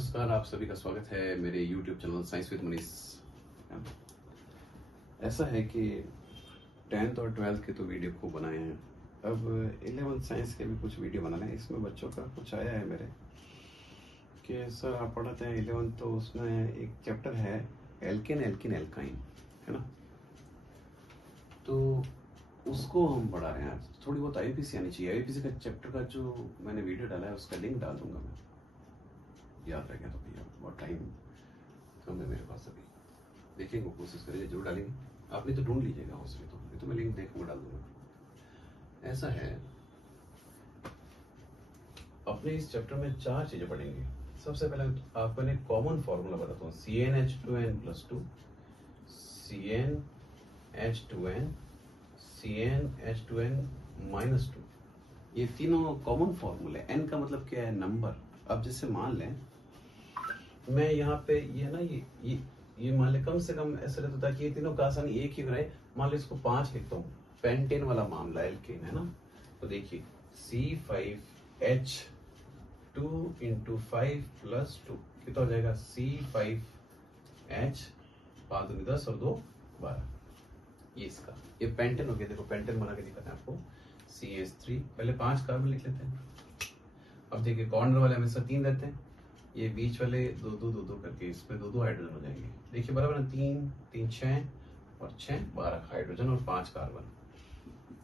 नमस्कार, आप सभी का स्वागत है मेरे YouTube channel science with Manish. ऐसा है कि 10th और 12th के तो वीडियो खूब बनाए हैं, अब 11th साइंस के भी कुछ वीडियो बनाने हैं। इसमें बच्चों का कुछ आया है मेरे कि सर आप पढ़ाते हैं 11th, तो उसमें एक चैप्टर है एल्केन एल्किन एल्काइन, है ना। तो उसको हम पढ़ा रहे हैं आज। थोड़ी बहुत आईपीसी आनी चाहिए। आईपीसी का चैप्टर का जो मैंने वीडियो डाला है उसका लिंक डाल दूंगा मैं, याद रह गया तो भैया, बहुत टाइम कम है मेरे पास अभी। देखेंगे, कोशिश करेंगे, जरूर डालेंगे। आप नहीं तो ढूंढ लीजिएगा उसमें, तो मैं लिंक देखूंगा, डाल दूंगा। ऐसा है, अपने इस चैप्टर में 4 चीजें पढ़ेंगे। सबसे पहले आपको एक कॉमन फॉर्मूला बताता हूँ, CnH2n+2, CnH2n, CnH2n-2। ये तीनों कॉमन फॉर्मूले। n का मतलब क्या है? नंबर। अब जैसे मान लें मैं यहाँ पे ये ना ये मान ले, कम से कम ऐसा रहता था कि ये तीनों का आसानी एक ही रहे। मान लो इसको 5 लिखता हूँ, पेंटेन वाला मामला, एल्केन है ना। तो देखिए C5H2 × 5 + 2 कितना हो जाएगा? C5H 5 × 10 और 2 12। ये इसका ये पेंटेन हो गया। देखो पेंटेन बना के दिखाते हैं आपको। CH3 पहले 5 कार्बन लिख लेते हैं। अब देखिए कॉर्नर वाले हमेशा 3 रहते हैं, ये बीच वाले 2 2 2 2 करके इसमें 2 2 हाइड्रोजन हो जाएंगे। देखिए बराबर है, 3 3 6 और 6 12 हाइड्रोजन और 5 कार्बन।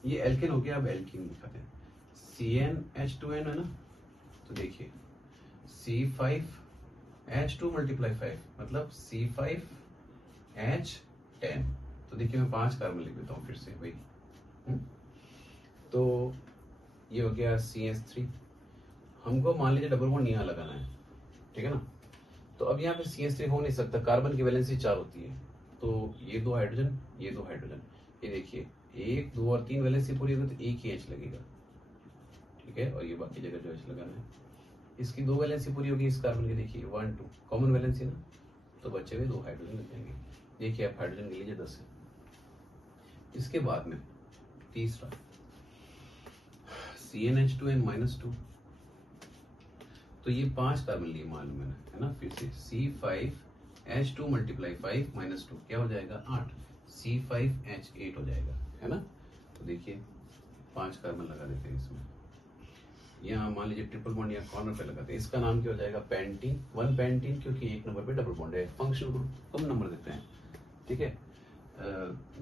ये एल्केन हो गया। अब एल्कीन दिखाते हैं। CnH2n है ना, तो देखिए C5H2 × 5 मतलब C5H10। तो देखिए मैं 5 कार्बन लिख देता हूँ फिर से भाई। तो ये हो गया CH3। हमको मान लीजिए डबल बॉन्ड यहाँ लगाना है, ठीक है ना। तो अब यहाँ पे CH3 हो नहीं सकता, कार्बन की वैलेंसी 4 होती है। तो ये 2 हाइड्रोजन, ये 2 हाइड्रोजन, ये देखिए 1 2 और 3 वैलेंसी पूरी होगी तो एक ही H लगेगा, ठीक है। और ये बाकी जगह जो H लगाना है, इसकी 2 वैलेंसी पूरी होगी इस कार्बन की। देखिए 1 2 कॉमन वैलेंसी ना, तो बच्चे में 2 हाइड्रोजन लग जाएंगे। देखिए आप हाइड्रोजन के लिए 10 है। इसके बाद में तीसरा CnH2n-2, तो ये 5 कार्बन लिए मालूम है ना। फिर से C5H2 × 5 - 2 क्या हो जाएगा? 8। C5H8 हो जाएगा, है ना। तो देखिए 5 कार्बन लगा देते हैं इसमें। यहाँ मान लीजिए ट्रिपल बॉन्ड या कॉर्नर पे लगाते हैं। इसका नाम क्या हो जाएगा? पेंटीन। 1 पेंटीन, क्योंकि 1 नंबर पे डबल बॉन्ड है। फंक्शनल ग्रुप कम नंबर देते हैं, ठीक है।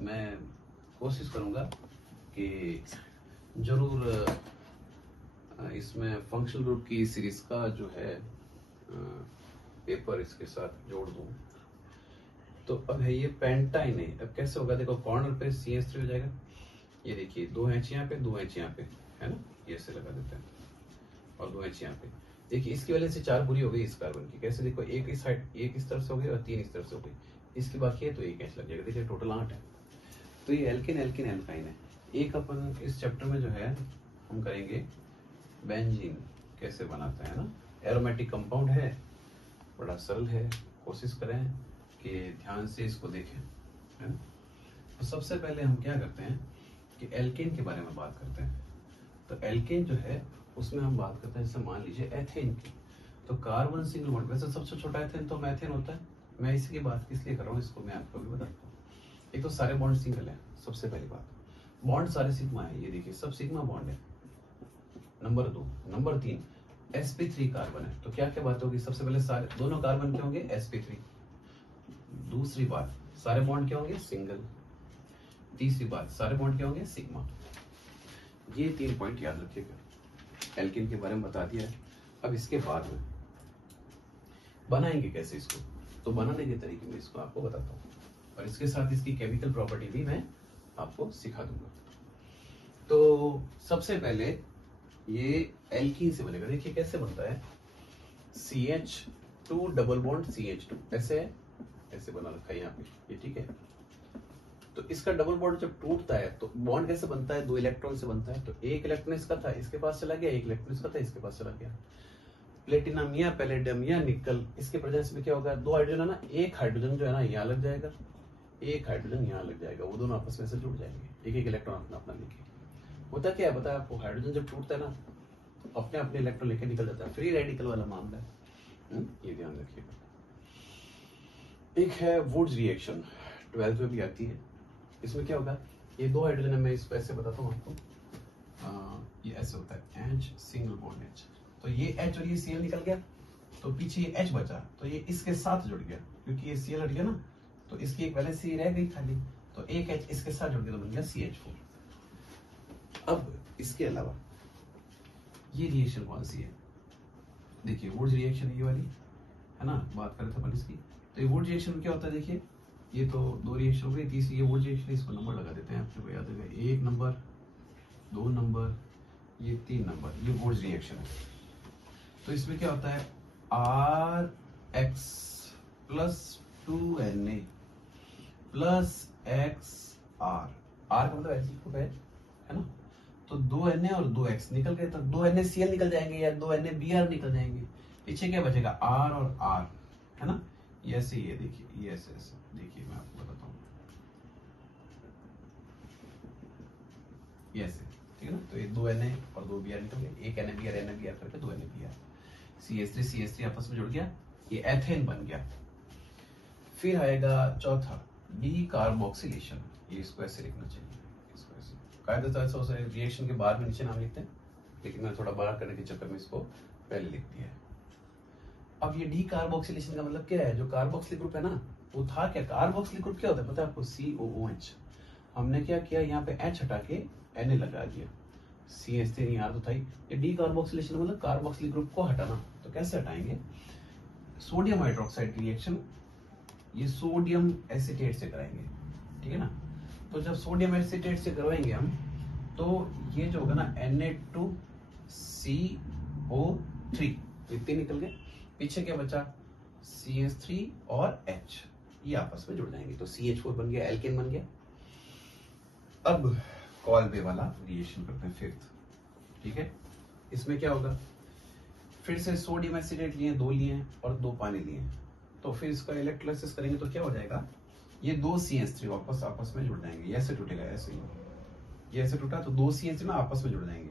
मैं कोशिश करूंगा कि जरूर इसमें फंक्शनल ग्रुप की सीरीज का जो है पेपर इसके साथ जोड़ दूं। तो अब है ये पेंटाइन है। अब कैसे होगा? देखो कॉर्नर पे CH3 हो जाएगा। ये देखिए 2 H यहाँ पे, 2 H यहाँ पे, है ना। ये ऐसे लगा देते हैं और 2 H यहाँ पे। देखिए इसकी वजह से 4 पूरी हो गई इस कार्बन की। कैसे? देखो एक इस साइड, एक इस तरफ से हो गई और 3 इस तरफ से हो गई। इसकी बाकी है तो 1 H लग जाएगा। देखिए टोटल 8 है। तो ये एल्केन एल्किन एल्काइन है। एक अपन इस चैप्टर में जो है हम करेंगे बेंजीन कैसे बनाते हैं ना। एरोमेटिक कंपाउंड है, बड़ा सरल है। कोशिश करें कि ध्यान से इसको देखें, है ना। तो सबसे पहले हम क्या करते हैं कि एल्केन के बारे में बात करते हैं। तो एल्केन जो है उसमें हम बात करते हैं, जैसे मान लीजिए एथेन की। तो कार्बन सिंगल बॉन्ड, वैसे सबसे छोटा एथेन तो मैथेन होता है। मैं इसकी बात किस लिए कर रहा हूँ इसको मैं आपको भी बताता हूँ। एक तो सारे बॉन्ड सिंगल है, सबसे पहली बात। बॉन्ड सारे सिग्मा है, ये देखिए सब सिग्मा बॉन्ड है। नंबर 2, नंबर 3 sp3 कार्बन है। तो क्या क्या बात होगी? सबसे पहले सारे दोनों कार्बन क्या होंगे? sp3। दूसरी बात, सारे बॉन्ड क्या होंगे? सिंगल। तीसरी बात, सारे बॉन्ड क्या होंगे? सिग्मा। ये 3 पॉइंट याद रखिएगा। एल्केन के बारे में बता दिया है। अब इसके बाद में बनाएंगे कैसे इसको, तो बनाने के तरीके में इसको आपको बताता हूँ, और इसके साथ इसकी केमिकल प्रॉपर्टी भी मैं आपको सिखा दूंगा। तो सबसे पहले ये एल्कीन से बनेगा। देखिए कैसे बनता है। CH2 डबल बॉन्ड CH2 ऐसे ऐसे बना रखा है यहाँ पे, ये ठीक है। तो इसका डबल बॉन्ड जब टूटता है तो बॉन्ड कैसे बनता है? 2 इलेक्ट्रॉन से बनता है। तो एक इलेक्ट्रॉन इसका था, इसके पास चला गया, एक इलेक्ट्रॉन इसका था, इसके पास चला गया। प्लेटिनम या पैलेडियम या निकल, इसके प्रेजेंस में क्या होगा? 2 हाइड्रोजन है ना, एक हाइड्रोजन जो है ना यहाँ लग जाएगा, एक हाइड्रोजन यहाँ लग जाएगा। वो दोनों आपस में से जुड़ जाएंगे, एक एक इलेक्ट्रॉन अपना अपना लेके। होता क्या है पता है आपको? हाइड्रोजन जब टूटता है ना, अपने अपने इलेक्ट्रॉन लेके निकल जाता है। फ्री रेडिकल वाला मामला है। ये ध्यान रखिएगा। एक है वुड्स रिएक्शन, 12th में भी आती है। इसमें क्या होगा, ये दो हाइड्रोजन है, मैं इसको ऐसे बताता हूँ आपको। ये ऐसे होता है H सिंगल बॉन्ड H, तो ये H और ये Cl निकल गया, तो पीछे ये H बचा, तो ये इसके साथ जुड़ गया, क्योंकि ये Cl हट गया ना, तो इसकी एक वैलेंसी रह गई खाली, तो एक H इसके साथ जुड़ गया तो बन गया CH4। अब इसके अलावा ये रिएक्शन कौन सी है, देखिए वुड्स रिएक्शन ये वाली है ना, बात कर रहे थे अपन इसकी। तो ये वुड्स रिएक्शन में क्या होता है, देखिए ये तो दो रिएक्शन हो गई, तीसरी ये वुड्स रिएक्शन, इसको नंबर लगा देते हैं, आपको याद है 1 नंबर, 2 नंबर, ये 3 नंबर, ये वुड्स रिएक्शन है। तो इसमें क्या होता है, RX plus 2Na plus XR, R का मतलब एसिड है ना, तो 2Na और 2X निकल गए, तो 2NaCl निकल जाएंगे या 2NaBr निकल जाएंगे, पीछे क्या बचेगा R और R, है ना। ये ऐसे, ये देखिए, ये ऐसे ऐसे देखिए, मैं आपको बताता हूँ, ये ऐसे, ठीक है ना। तो ये 2Na और 2Br निकल गए, एक NaBr करके 2NaBr, CH3 आपस में जुड़ गया, ये एथेन बन गया। फिर आएगा चौथा डी कार्बोक्सिलेशन, ये इसको ऐसे लिखना चाहिए, इसको ऐसे कायदे ऐसा हो सकता, रिएक्शन के बाद में नीचे नाम लिखते हैं, लेकिन मैं थोड़ा बड़ा करने के चक्कर में इसको पहले लिख दिया है। अब ये डी कार्बोक्सिलेशन का मतलब क्या है, जो कार्बोक्सिलिक ग्रुप है ना, वो था क्या, कार्बोक्सिलिक ग्रुप क्या होता है पता है आपको, COOH। हमने क्या किया, यहाँ पे H हटा के Na लगा दिया, CH3 यहाँ तो था ही। ये डी कार्बोक्सिलेशन मतलब कार्बोक्सिलिक ग्रुप को हटाना, तो कैसे हटाएंगे, सोडियम हाइड्रोक्साइड की रिएक्शन ये सोडियम एसीटेट से कराएंगे, ठीक है ना। तो जब सोडियम एसीटेट से करवाएंगे हम, तो ये जो होगा ना Na2CO3, इतने निकल गए, पीछे क्या बचा CH3 और H, ये आपस में जुड़ जाएंगे, तो CH4 बन गया, एल्केन बन गया। अब कॉल्बे वाला रिएक्शन करते हैं, 5th, ठीक है। इसमें क्या होगा, फिर से सोडियम एसिडेट लिए, 2 लिए और 2 पानी लिए, तो फिर इसका इलेक्ट्रोलाइसिस करेंगे तो क्या हो जाएगा, ये 2 CH3 आपस में जुड़ जाएंगे, ये ऐसे टूटेगा, ऐसे ही, ये ऐसे टूटा तो 2 CH3 ना आपस में जुड़ जाएंगे,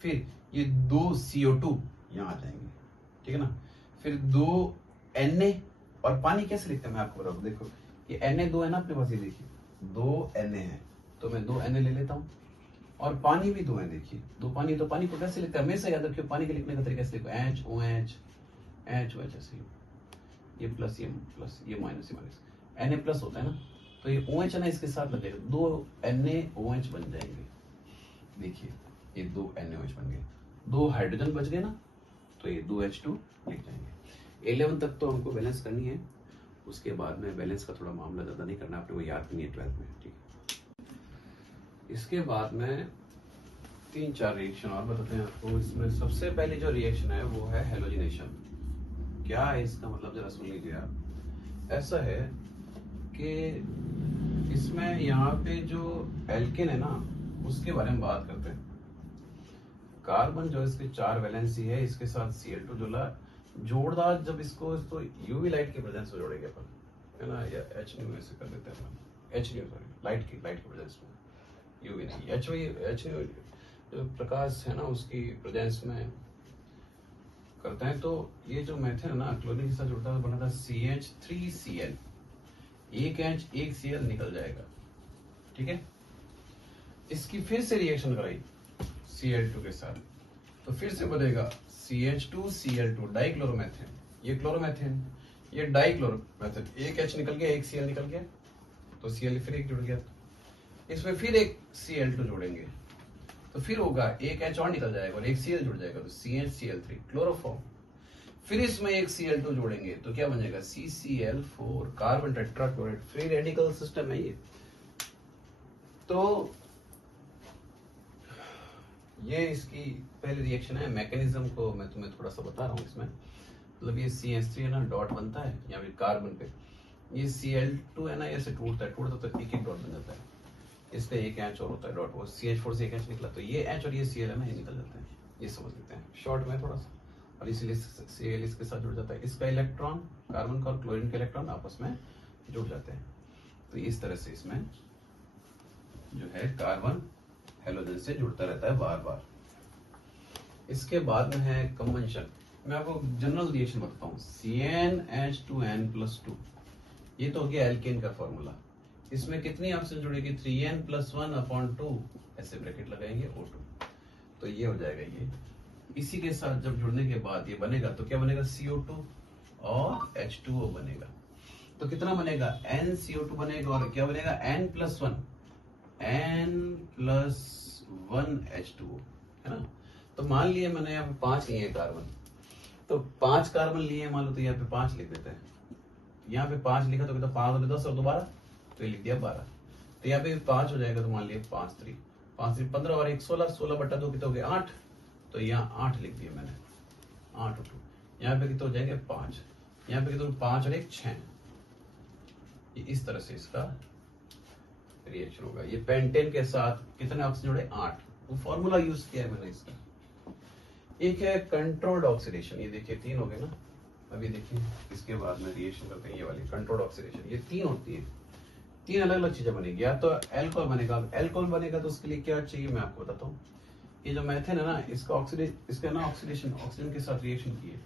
फिर ये 2 CO2 यहाँ आ जाएंगे, ठीक है ना। फिर 2 Na और पानी कैसे लिखते हैं मैं आपको बताऊँ, देखो ये Na2 है ना अपने पास, ये देखिए 2 Na है, तो मैं 2 Na ले लेता हूँ, और पानी भी 2 है, देखिए 2 पानी, तो पानी को कैसे लिखते हैं, हमेशा याद रखिए पानी के लिखने का तरीका, कैसे लिखो HOH HOH ऐसे, ये प्लस ये माइनस, ये माइनस, Na प्लस होता है ना, तो ये OH है ना, इसके साथ लगेगा, 2 NaOH बन जाएंगे, देखिए ये 2 NaOH बन गए, 2 हाइड्रोजन बच गए ना, तो ये 2H2 लिख जाएंगे। 11 तक तो हमको बैलेंस करनी है, उसके बाद में बैलेंस का थोड़ा मामला ज्यादा नहीं करना, आपने वो याद नहीं है 12th में, ठीक है। इसके बाद में 3-4 रिएक्शन और बताते हैं आपको। इसमें सबसे पहले जो रिएक्शन है वो है हेलोजिनेशन। क्या है इसका मतलब, जरा सुन लीजिए आप। ऐसा है कि इसमें यहाँ पे जो एल्केन है ना, उसके बारे में बात करते हैं। कार्बन जो इसके 4 वैलेंसी है, इसके साथ Cl2 जुड़ा, जोड़दार जब इसको यूवी लाइट के प्रेजेंस में जोड़ेंगे अपन, है ना, या H न्यू ऐसे कर देते हैं, H न्यू सॉरी, लाइट की प्रेजेंस में, यूवी नहीं, H न्यू जो प्रकाश है ना उसकी प्रेजेंस में करते हैं, तो ये जो मेथड है ना, क्लोरीन के साथ जुड़ता है, बना था CH3Cl, एक H एक Cl निकल जाएगा, ठीक है। इसकी फिर से रिएक्शन कराई Cl2 के साथ, तो फिर से बनेगा CH2Cl2 डाइक्लोरोमेथेन, ये क्लोरोमेथेन, ये डाइक्लोरोमेथेन, एक H निकल गया, एक Cl निकल गया, तो Cl फिर एक जुड़ गया, इसमें फिर एक Cl2 जोड़ेंगे, तो फिर होगा एक H और निकल जाएगा और एक Cl जुड़ जाएगा, तो CH3 क्लोरोफॉर्म, फिर इसमें एक Cl2 जोड़ेंगे तो क्या बनेगा CCl4 carbon tetrachloride, free radical system है ये। तो ये इसकी पहली रिएक्शन है। मैकेनिज्म को मैं तुम्हें थोड़ा सा बता रहा हूँ इसमें, मतलब ये CH3 है ना, डॉट बनता है या फिर कार्बन पे, ये Cl2 है ना, ऐसे टूटता है तो एक डॉट बन जाता है, इसका एक H और होता है डॉट, वो CH4 से एक H निकला, तो ये H और ये Cl है ना, ये निकल जाता है, ये समझ लेते हैं शॉर्ट में थोड़ा सा, और इसलिए Cl इसके साथ जुड़ जाता है, इसका इलेक्ट्रॉन कार्बन का और क्लोरीन का इलेक्ट्रॉन आपस में जुड़ जाते हैं, तो इस तरह से इसमें जो है कार्बन हेलोजन से जुड़ता रहता है बार बार। इसके बाद में है कंबंशन, मैं आपको जनरल रिएक्शन बताता हूँ। CnH2n+2, ये तो हो गया एल्केन का फॉर्मूला। इसमें कितनी ऑक्सीजन जुड़ेगी? 3n+1/2, ऐसे ब्रैकेट लगाएंगे O2, तो ये हो जाएगा ये। इसी के साथ जब जुड़ने के बाद ये बनेगा तो क्या बनेगा? CO2 और H2O बनेगा। तो कितना बनेगा? NCO2 बनेगा और क्या बनेगा? N+1 H2O, है ना। तो मान लिए मैंने यहाँ पे 5 लिए कार्बन, तो 5 कार्बन लिए मान लो, तो यहाँ पे 5 लिख देते हैं। यहाँ पे 5 लिखा तो 5 और 10 और दोबारा तो ये लिख दिया 12, तो यहाँ पे 5 हो जाएगा। तो मान लिया 5 3 15 और 1 16, 16/2 कितने हो गए? 8, तो यहाँ 8 लिख दिया मैंने, 8 और 2, यहाँ पे कितने हो जाएंगे? 5, यहाँ पे कितने? 5 और 1 6। ये इस तरह से इसका रिएक्शन होगा। ये पेंटेन के साथ कितने ऑक्सीजन जुड़े? 8। वो फॉर्मूला यूज किया है मैंने इसका। एक है कंट्रोल्ड ऑक्सीडेशन, ये देखिए 3 हो गए ना। अभी देखिए इसके बाद में रिएक्शन करते हैं ये वाली कंट्रोल्ड ऑक्सीडेशन। ये 3 होती है, 3 अलग अलग चीजें बनेगी। या तो अल्कोहल बनेगा, अल्कोहल बनेगा तो उसके लिए क्या चाहिए मैं आपको बताता हूँ। ये जो मेथेन है ना, इसका ऑक्सीडेशन ऑक्सीजन के साथ रिएक्शन किए,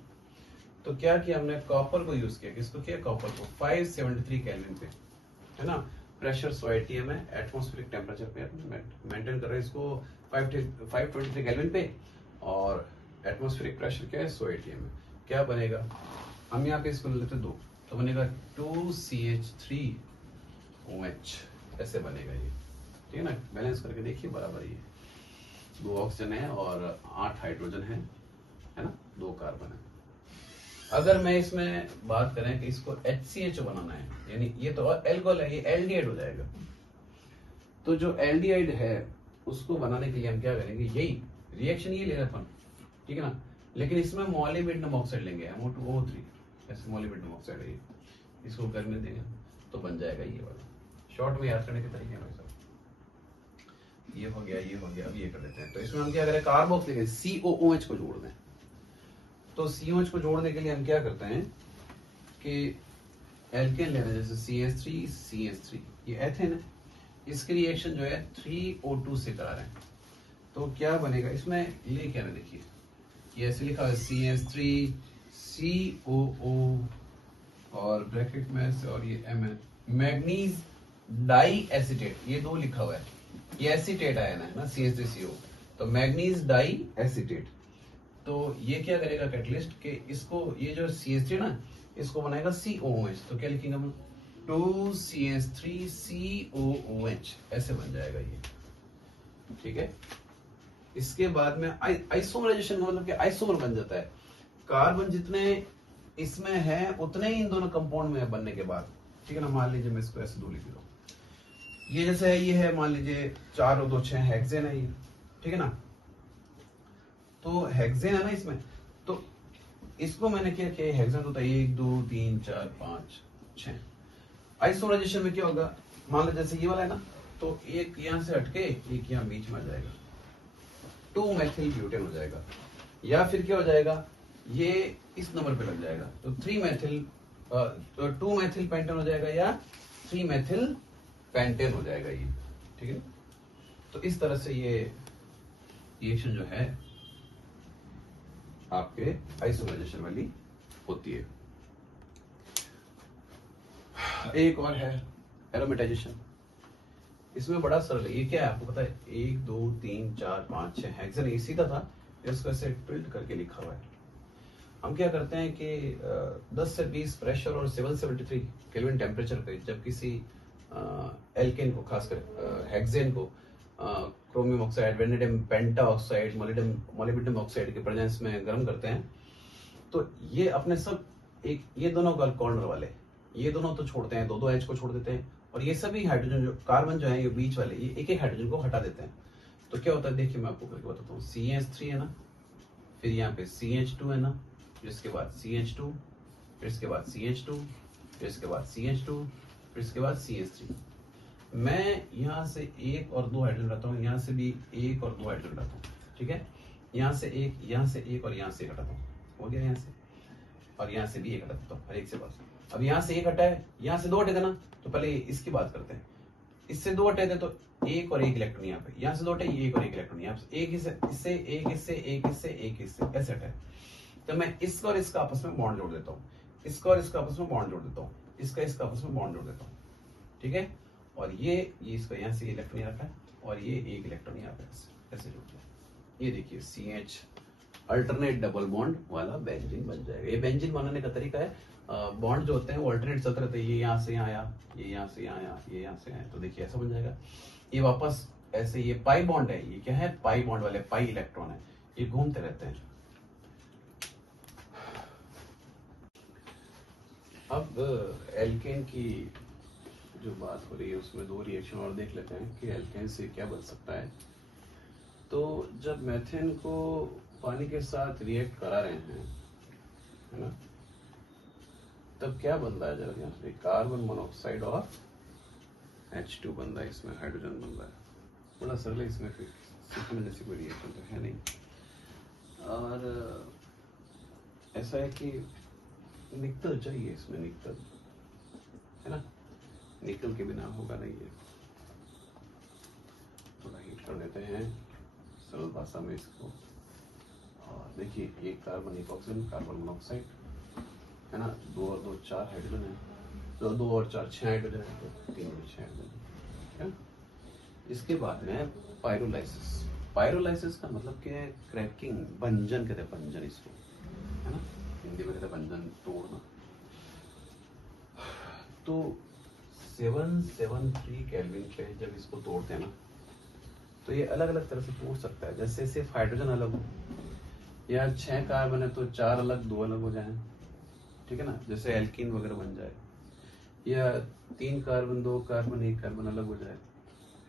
तो क्या किया हमने? कॉपर को यूज किया। किसको किया? कॉपर को। 573 केल्विन पे, है ना। प्रेशर 100 ATM है, एटमॉस्फेरिक टेम्परेचर पे मेंटेन कर रहे हैं इसको 523 केल्विन पे, और एटमॉस्फेरिक प्रेशर क्या है? 100 ATM है। क्या बनेगा? हम यहाँ पे इसको लेते 2, तो बनेगा 2CH3OH, ऐसे बनेगा ये, ठीक है ना। बैलेंस करके देखिए बराबर ये 2 ऑक्सीजन है और 8 हाइड्रोजन है ना, 2 कार्बन है। अगर मैं इसमें बात करें कि इसको HCHO बनाना है, यानी ये तो अल्कोहल है, ये एल्डिहाइड हो जाएगा। तो जो एल्डिहाइड है उसको बनाने के लिए हम क्या करेंगे? यही रिएक्शन ये लेना अपन, ठीक है ना। लेकिन इसमें मोलिब्डेनम ऑक्साइड लेंगे, MO2O3, ऐसे मोलिब्डेनम ऑक्साइड है ये, इसको गर्मी देंगे तो बन जाएगा ये वाला। शॉर्ट में याद करने के तरीके हैं भाई साहब। ये हो गया, ये हो गया। अब ये कर देते हैं। तो इसमें हम क्या करें? कार्बोक्स लेंगे, COOH को जोड़ दें। तो COH को जोड़ने के लिए हम क्या करते हैं कि एल्केन ले रहे हैं, जैसे CH3 ये एथेन है, इसकी रिएक्शन जो है 3O2 से करा रहे हैं। तो क्या बनेगा इसमें? ये क्या है देखिए, ये ऐसे लिखा है CH3COO और ब्रैकेट में से, और ये Mn मैग्नीज डाई एसीटेट, ये 2 लिखा हुआ है, ये एसीटेट आया ना CH3CO, तो मैग्नीज डाई एसीटेट। तो ये क्या करेगा कैटलिस्ट के इसको, ये जो CH3 ना, इसको बनाएगा COOH। तो क्या लिखेंगे हम? 2CH3COOH, ऐसे बन जाएगा ये, ठीक है। इसके बाद में आइसोमराइजेशन का मतलब कि आइसोमर बन जाता है। कार्बन जितने इसमें है उतने ही इन दोनों कंपाउंड में बनने के बाद, ठीक है ना। मान लीजिए मैं इसको ऐसे 2 लिख दो, ये जैसे है, ये है मान लीजिए 4 और 2 6 हेक्सेन है ये, ठीक है ना। तो हेक्सेन है ना इसमें, तो इसको मैंने क्या किया? हेक्सेन होता है 1 2 3 4 5 6। आइसोमराइजेशन में क्या होगा? मान लो जैसे ये वाला है ना, तो एक यहां से हटके एक यहां बीच में आ जाएगा, 2-मेथिल ब्यूटेन हो जाएगा। या फिर क्या हो जाएगा? ये इस नंबर पे लग जाएगा, तो 2-मेथिल पेंटेन हो जाएगा, या 3-मेथिल पेंटेन हो जाएगा ये, ठीक है। तो इस तरह से ये रिएक्शन जो है आपके आइसोमराइजेशन वाली होती है। एक और है एरोमेटाइजेशन। इसमें बड़ा सरल है। ये क्या है आपको पता है? 1 2 3 4 5 6 हेक्सेन ये सीधा था, इसको ऐसे टिल्ट करके लिखा हुआ है। हम क्या करते हैं कि 10 से 20 प्रेशर और 773 केल्विन टेम्परेचर पे जब किसी एल्केन को, खासकर हेक्सेन को क्रोमियम ऑक्साइड, वेनेडियम पेंटा ऑक्साइड, मोलिब्डेनम ऑक्साइड के प्रेजेंस में गर्म करते हैं, तो ये अपने सब एक, ये दोनों कॉर्नर वाले, ये दोनों तो छोड़ते हैं, 2-2 H को छोड़ देते हैं, और ये सभी हाइड्रोजन जो कार्बन जो है ये बीच वाले, ये एक हाइड्रोजन को हटा देते हैं। तो क्या होता है देखिए मैं आपको करके बताता हूँ। CH3 है ना, फिर यहाँ पे CH2 है ना, फिर इसके बाद CH2, फिर इसके बाद CH2, फिर इसके बाद CH2, फिर इसके बाद CH3। मैं यहाँ से 1 और 2 हाइड्रोजन हटाता हूँ, यहाँ से भी 1 और 2 हाइड्रोजन हटाता हूँ, ठीक है। यहाँ से 1, यहाँ से 1 और यहाँ से 1 हटाता हूँ, हो गया। यहाँ से और यहाँ से भी 1 हटाता हूँ, हर एक से बस। अब यहाँ से 1 हटा है, यहाँ से 2 हटे थे ना, तो पहले इसकी बात करते हैं। इससे 2 हटे थे तो 1 और 1 इलेक्ट्रॉन यहाँ पे, यहाँ से 2 हटे, 1 और 1 इलेक्ट्रॉन यहाँ पे, एक इससे, एक इससे, एक इससे, एक इससे, एक इससे, ऐसे हटा है। तो मैं इसका और इसका आपस में बॉन्ड जोड़ देता हूँ, इसका और इसका आपस में बॉन्ड जोड़ देता हूँ, इसका इसका आपस में बॉन्ड जोड़ देता हूँ, ठीक है। और ये इसका यहाँ से इलेक्ट्रॉन रखा है और ये एक इलेक्ट्रॉन यहाँ पे ऐसे जोड़ दिया। ये देखिए CH अल्टरनेट डबल बॉन्ड वाला बेंजीन बन जाएगा। ये बेंजीन बनाने का तरीका है, बॉन्ड जो होते हैं वो अल्टरनेट चलते रहते हैं, ये यहाँ से यहाँ आया, ये यहाँ से यहाँ आया, ये यहाँ से आया, तो देखिए ऐसा बन जाएगा। ये वापस ऐसे, ये पाई बॉन्ड है, ये क्या है, पाई बॉन्ड वाले पाई इलेक्ट्रॉन है, ये घूमते रहते हैं। अब एल्केन की जो बात हो रही है उसमें दो रिएक्शन और देख लेते हैं कि एल्केन से क्या बन सकता है। तो जब मेथेन को पानी के साथ रिएक्ट करा रहे हैं, है ना, तब क्या बन रहा है, जरा यहाँ पे कार्बन मोनोऑक्साइड और H2 बन रहा है, इसमें हाइड्रोजन बन रहा है। बड़ा सरल है, इसमें फिर सीखने जैसी कोई रिएक्शन तो है नहीं। और ऐसा है कि निकल चाहिए इसमें, निकल, है ना, निकल के बिना होगा नहीं है। थोड़ा हीट कर देते हैं सरल भाषा में इसको। और देखिए ये कार्बन, एक ऑक्सीजन, कार्बन मोनोऑक्साइड, है ना, 2 और 2 4 हाइड्रोजन है, तो 2 और 4 6 हाइड्रोजन है, तो 3 और 6 हाइड्रोजन है। इसके बाद में पायरोलाइसिस। पायरोलाइसिस का मतलब क्या है, क्रैकिंग, भंजन कहते हैं, भंजन इसको, है ना, हिंदी में कहते हैं भंजन, तोड़ना। तो 773 केल्विन पे जब इसको तोड़ते हैं ना, तो ये अलग अलग तरह से टूट सकता है। जैसे सिर्फ हाइड्रोजन अलग हो, या 6 कार्बन है तो 4 अलग 2 अलग हो जाए, ठीक है ना, जैसे एल्कीन वगैरह बन जाए, या 3 कार्बन 2 कार्बन 1 कार्बन अलग हो जाए,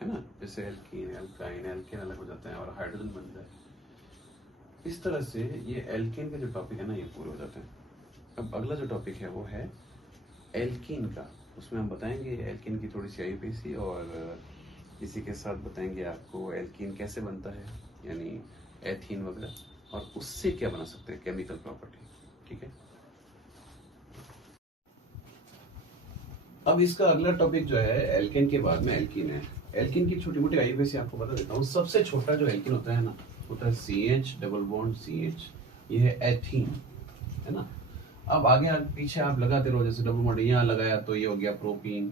है ना, जैसे एल्कीन, एल्काइन, एल्केन अलग हो जाते हैं और हाइड्रोजन बन जाए। इस तरह से ये एल्कीन के जो टॉपिक है ना, ये पूरे हो जाते हैं। अब अगला जो टॉपिक है वो है एल्कीन का। उसमें हम बताएंगे एल्कीन की थोड़ी सी आईयूपीएसी, और इसी के साथ बताएंगे आपको एल्कीन कैसे बनता है, यानी एथीन वगैरह, और उससे क्या बना सकते हैं, केमिकल प्रॉपर्टी, ठीक है। अब इसका अगला टॉपिक जो है एल्केन के बाद में एल्कीन है। एल्कीन की छोटी मोटी आईयूपीएसी आपको बता देता हूँ। सबसे छोटा जो एल्कीन होता है ना, होता है CH डबल बॉन्ड CH, ये है एथीन, है ना। अब आगे पीछे आप लगाते रहो, जैसे डबल बॉन्ड यहाँ लगाया तो ये हो गया प्रोपीन,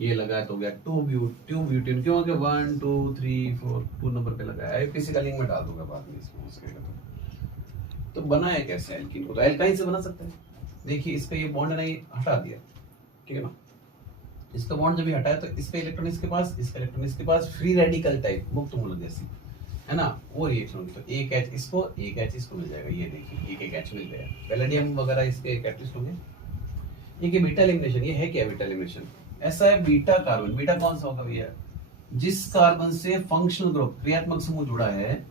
ये लगाया तो हो गया 2 ब्यूटेन, क्यों हो गया 1 2 3 4 2 नंबर पे लगाया। आईयूपीएसी का लिंक में डाल दूंगा बाद में इसमें, हो सकेगा तो बनाया कैसे एल्कीन को, तो एल्काइन से बना सकते हैं। देखिए इसका ये बॉन्ड नहीं हटा दिया, ठीक है ना, इसका बॉन्ड जब भी हटाया तो इसका इलेक्ट्रॉन इसके पास, इसका इलेक्ट्रॉन इसके पास, फ्री रेडिकल टाइप, मुक्त मूलक जैसी, है ना, वो रिएक्शन होगी। तो एक H इसको, एक H इसको मिल जाएगा। ये देखिए एक H मिल गया। पैलेडियम वगैरह इसके कैटलिस्ट होंगे। ये बीटा एलिमिनेशन, ये है क्या बीटा एलिमिनेशन, ऐसा है बीटा कार्बन। बीटा कौन सा होगा भैया, जिस कार्बन से फंक्शनल ग्रुप क्रियात्मक समूह जुड़ा है,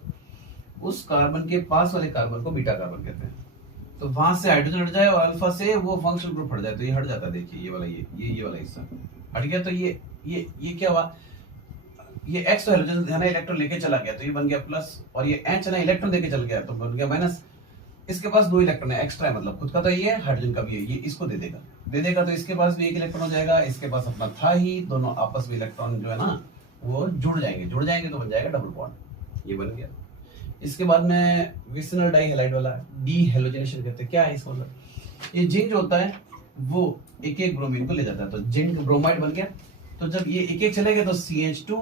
उस कार्बन के पास वाले कार्बन को बीटा कार्बन कहते हैं। तो वहां से हाइड्रोजन हट जाए और अल्फा से वो फंक्शनल ग्रुप हट जाए, तो ये हट जाता है। देखिए ये वाला, ये वाला हिस्सा हट गया, तो ये क्या हुआ, ये X तो हाइड्रोजन है ना इलेक्ट्रॉन लेके चला गया, तो ये बन गया प्लस, और ये H है ना इलेक्ट्रॉन लेके चल गया, तो बन गया माइनस। इसके पास 2 इलेक्ट्रॉन है, एक्स्ट्रा है, मतलब खुद का तो ये है, हाइड्रोजन का भी है, ये इसको दे देगा तो इसके पास भी 1 इलेक्ट्रॉन हो जाएगा, इसके पास अपना था ही, दोनों आपस में इलेक्ट्रॉन जो है ना वो जुड़ जाएंगे तो बन जाएगा डबल बॉन्ड, ये बन गया। इसके बाद में विसिनल डाइहैलाइड वाला डी हेलोजिनेशन कहते हैं। क्या है इसका मतलब, ये जिंक जो होता है वो एक एक ब्रोमीन को ले जाता है, तो जिंक ब्रोमाइड बन गया। तो जब ये एक एक चले गए तो CH2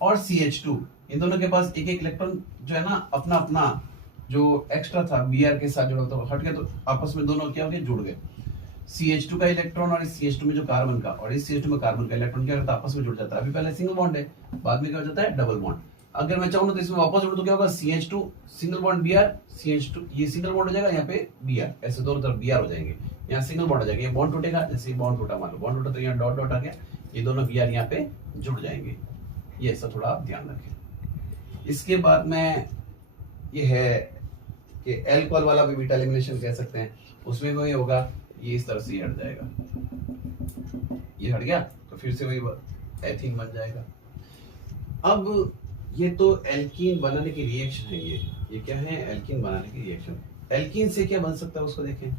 और CH2 इन दोनों के पास एक एक इलेक्ट्रॉन जो है ना अपना अपना जो एक्स्ट्रा था Br के साथ जुड़ा तो हट गया, तो आपस में दोनों क्या हो गए, जुड़ गए। CH2 का इलेक्ट्रॉन और इस CH2 में जो कार्बन का और इस CH2 में कार्बन का इलेक्ट्रॉन क्या होता है, आपस में जुड़ जाता है। अभी पहले सिंगल बॉन्ड है, बाद में क्या हो जाता है, डबल बॉन्ड। अगर मैं चाहूँ तो इसमें वापस जोड़ तो क्या होगा, CH2 single bond Br, CH2 ये सिंगल बॉन्ड हो जाएगा, यहाँ पे Br, ऐसे दोनों तरफ Br हो जाएंगे, यहाँ सिंगल बॉन्ड हो जाएगा, ये बॉन्ड टूटेगा, जैसे बॉन्ड टूटा, मान लो बॉन्ड टूटा तो यहाँ डॉट डॉट आ गया, ये दोनों Br यहाँ पे जुड़ जाएंगे। ये ऐसा थोड़ा आप ध्यान रखें। इसके बाद में ये है कि एल्कोहल वाला भी बीटा एलिमिनेशन कह सकते हैं, उसमें भी होगा, ये इस तरह से हट जाएगा, ये हट गया तो फिर से वही एथीन बन जाएगा। अब ये तो एल्कीन बनाने की रिएक्शन है, ये क्या है, एल्कीन बनाने की रिएक्शन। एल्कीन से क्या बन सकता है उसको देखें,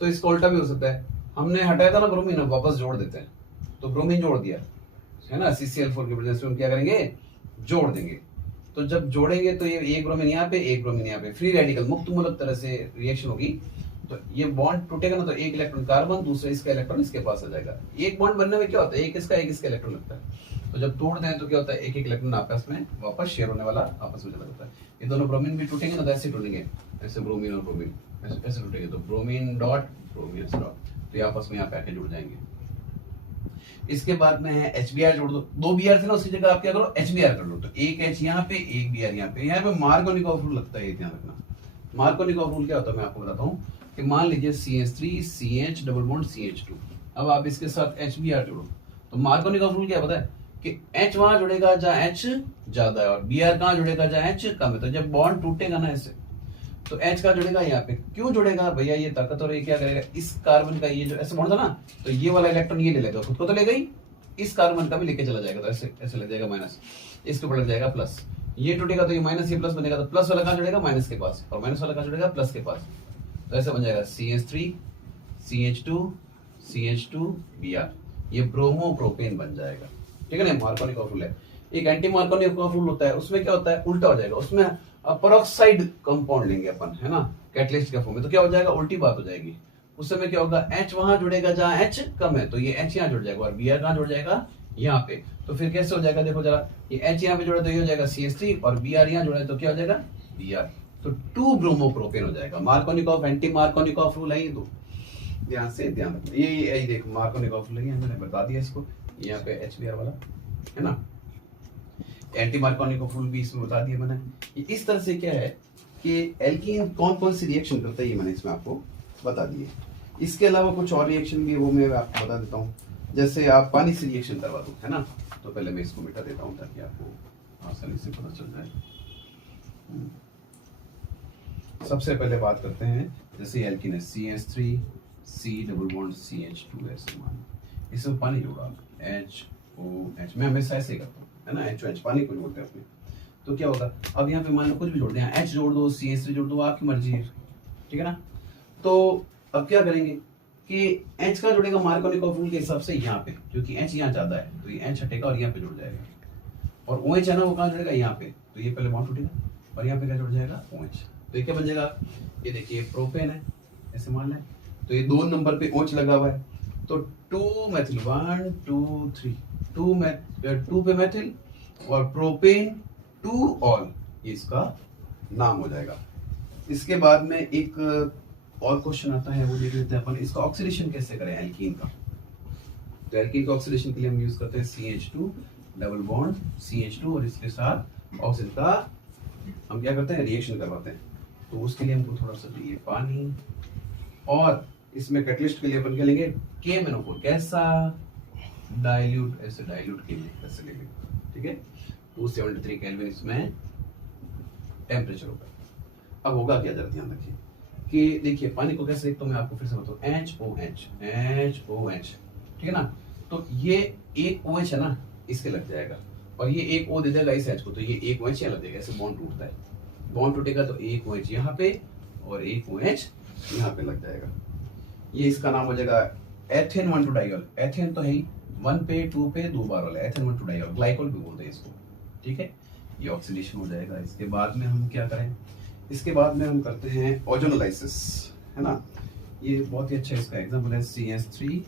तो इसका उल्टा भी हो सकता है। हमने हटाया था ना ब्रोमीन, वापस जोड़ देते हैं, तो ब्रोमीन जोड़ दिया है ना, CCl4 के बजाय हम क्या करेंगे, जोड़ देंगे। तो जब जोड़ेंगे तो ये एक ब्रोमीन यहाँ पे, एक ब्रोमीन यहाँ पे, फ्री रेडिकल मुक्त मूलक तरह से रिएक्शन होगी। तो ये बॉन्ड टूटेगा ना, तो एक इलेक्ट्रॉन कार्बन, दूसरा इसका इलेक्ट्रॉन इसके पास आ जाएगा। एक बॉन्ड बनने में क्या होता है, एक इसका एक इसका इलेक्ट्रॉन लगता है। तो जब तोड़ दें तो क्या होता है, एक एक इलेक्ट्रॉन आपस में वापस शेयर होने वाला आपस में चला जाता है। ये दोनों ब्रोमीन भी टूटेंगे ना, तो ऐसे टूटेंगे, ऐसे ब्रोमीन और ब्रोमीन ऐसे टूटेंगे, तो ब्रोमीन डॉट ब्रोमीन डॉट, तो ये आपस में यहाँ पे आके जुड़ जाएंगे। इसके बाद में है HBr जोड़ दो, 2 Br थे ना, उसकी जगह आप क्या करो HBr कर लो। तो एक H यहाँ पे, एक Br यहाँ पे। यहाँ पे मार्कोनिकॉफ रूल लगता है, ये ध्यान रखना। मार्कोनिकॉफ रूल क्या होता है मैं आपको बताता हूँ कि मान लीजिए CH3 CH double bond CH2, अब आप इसके साथ HBr जोड़ो। तो मार्कोनिकॉफ रूल क्या पता है कि H वहां जुड़ेगा जहाँ H ज्यादा है और Br कहाँ जुड़ेगा जहाँ H कम है। तो जब बॉन्ड टूटेगा ना ऐसे, तो H का जुड़ेगा यहाँ पे। क्यों जुड़ेगा भैया, ये ताकत, और ये क्या करेगा, इस कार्बन का ये जो ऐसे बॉन्ड था ना, तो ये वाला इलेक्ट्रॉन ये ले लेगा, खुद को तो ले गई, इस कार्बन का भी लेके चला जाएगा। तो ऐसे ऐसे लग जाएगा माइनस, इसके ऊपर लग जाएगा प्लस। ये टूटेगा तो ये माइनस, ये प्लस बनेगा। तो प्लस वाला कहाँ जुड़ेगा, माइनस के पास, और माइनस वाला कहाँ जुड़ेगा, प्लस के पास। तो ऐसे बन जाएगा CH3 CH2 CH2 Br, ये ब्रोमो प्रोपेन बन जाएगा। ठीक है ना, मार्कोनिकॉफ रूल है। एक एंटी मार्कोनिकॉफ रूल होता है, उसमें क्या होता है, उल्टा हो जाएगा। उसमें पेरोक्साइड कंपाउंड लेंगे अपन, है ना, कैटलिस्ट के फॉर्म में, तो क्या हो जाएगा, उल्टी बात हो जाएगी। उस समय क्या होगा, H वहां जुड़ेगा जहां H कम है, तो ये H यहाँ जुड़ जाएगा, और Br कहाँ जुड़ जाएगा, यहाँ पे। तो फिर कैसे हो जाएगा, देखो जरा, ये H यहाँ पे जुड़ा तो ये हो जाएगा CH3, और Br यहाँ जुड़ा है तो क्या हो जाएगा Br, तो 2 ब्रोमो प्रोपेन हो जाएगा। मार्कोनिकॉफ एंटी मार्कोनिकॉफ रूल है ये दो, ध्यान से ध्यान रखना। ये देखो मार्कोनिकॉफ रूल है, मैंने बता दिया इसको, यहाँ पे HBr वाला है ना। एंटी मार्कोनिकॉफ रूल भी इसमें बता दिया मैंने। इस तरह से क्या है कि एल्कीन कौन कौन सी रिएक्शन करता है, ये मैंने इसमें आपको बता दिए। इसके अलावा कुछ और रिएक्शन भी वो मैं आपको बता देता हूँ। जैसे आप पानी से रिएक्शन करवा दो, है ना, तो पहले मैं इसको मिटा देता हूँ ताकि आपको आसानी से पता चल जाए। सबसे पहले बात करते हैं, जैसे एल्कीन है CH3 C double bond CH2 ऐसे मान, इसमें पानी जोड़ा HOH, मैं हमेशा ऐसे करता हूँ, है ना, HOH पानी को जोड़ते हैं अपने। तो क्या होगा, अब यहाँ पे मान लो कुछ भी जोड़ दें, H जोड़ दो, CH3 जोड़ दो, आपकी मर्जी है, ठीक है ना। तो अब क्या करेंगे कि H का जुड़ेगा मार्कोनिकॉफ रूल के हिसाब से यहाँ पे, क्योंकि H यहाँ ज्यादा है, तो ये H हटेगा और यहाँ पे जुड़ जाएगा। और OH है ना, वो कहाँ जुड़ेगा, यहाँ पे, तो ये पहले बॉन्ड टूटेगा और यहाँ पे क्या जुड़ जाएगा, OH। तो ये क्या बन जाएगा, ये देखिए प्रोपेन है, ऐसे मान लें। तो ये 2 नंबर पे OH लगा हुआ है, तो 2 मेथिल 1 2 3, 2 पे मेथिल और प्रोपेन 2 ऑल, ये इसका नाम हो जाएगा। इसके बाद में एक और क्वेश्चन आता है, वो देख लेते हैं अपन, इसका ऑक्सीडेशन कैसे करें एल्कीन का। तो एल्कीन का ऑक्सीडेशन के लिए हम यूज करते हैं CH2 डबल बॉन्ड CH2, और इसके साथ ऑक्सीजन का हम क्या करते हैं, रिएक्शन करवाते हैं। तो उसके लिए हमको थोड़ा सा चाहिए पानी, और इसमें कैटलिस्ट के लिए अपन क्या लेंगे, KMnO4, कैसा डाइल्यूट, ऐसे डाइल्यूट के लिए ऐसे लेंगे, ठीक है। 273 केल्विन इसमें टेम्परेचर होगा। अब होगा क्या, जरा ध्यान रखिए कि देखिए पानी को कैसे लिखता हूं मैं आपको फिर से बताऊं, HOH, ठीक है ना। तो ये एक OH है ना, इसके लग जाएगा, और ये एक O दे देगा इस H को, तो ये एक OH यहाँ लग जाएगा। ऐसे बॉन्ड टूटता है, बॉन्ड टूटेगा तो एक OH यहाँ पे और एक OH यहाँ पे लग जाएगा। ये इसका नाम हो जाएगा एथेन 1 2 डाइऑल। एथेन तो है ही, 1 पे 2 पे 2 बार वाला एथेन 1 2 डाइऑल, ग्लाइकोल भी बोलते हैं इसको, ठीक है। ये ऑक्सीडेशन हो जाएगा। इसके बाद में हम क्या करें, इसके बाद में हम करते हैं ओजोनोलाइसिस, है ना। ये बहुत ही अच्छा इसका एग्जांपल है, CH3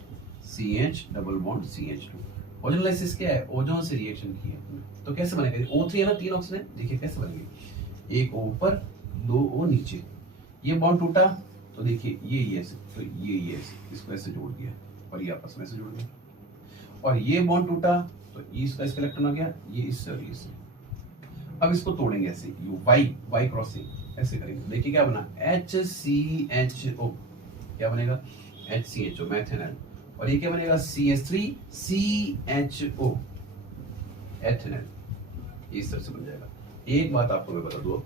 CH double bond CH2। Ozonolysis क्या है, ओजोन से रिएक्शन की है। तो कैसे बनेगा, O3 है ना, 3 ऑक्सीजन, देखिए कैसे बनेंगे, एक O ऊपर 2 O नीचे। ये बॉन्ड टूटा तो देखिए ये ऐसे, तो ये ऐसे, इसको ऐसे जोड़ दिया और ये आपस में ऐसे जोड़ दिया। और ये बॉन्ड टूटा तो इसका इसका इलेक्ट्रॉन आ गया, ये इससे और इससे। अब इसको तोड़ेंगे ऐसे, यू वाई क्रॉसिंग ऐसे करेंगे। देखिए क्या बना, HCHO, क्या बनेगा, HCHO मैथेनॉल। और ये क्या बनेगा, CH3 CHO एथेनॉल। इस तरह से बन जाएगा। एक बात आपको मैं बता दूं,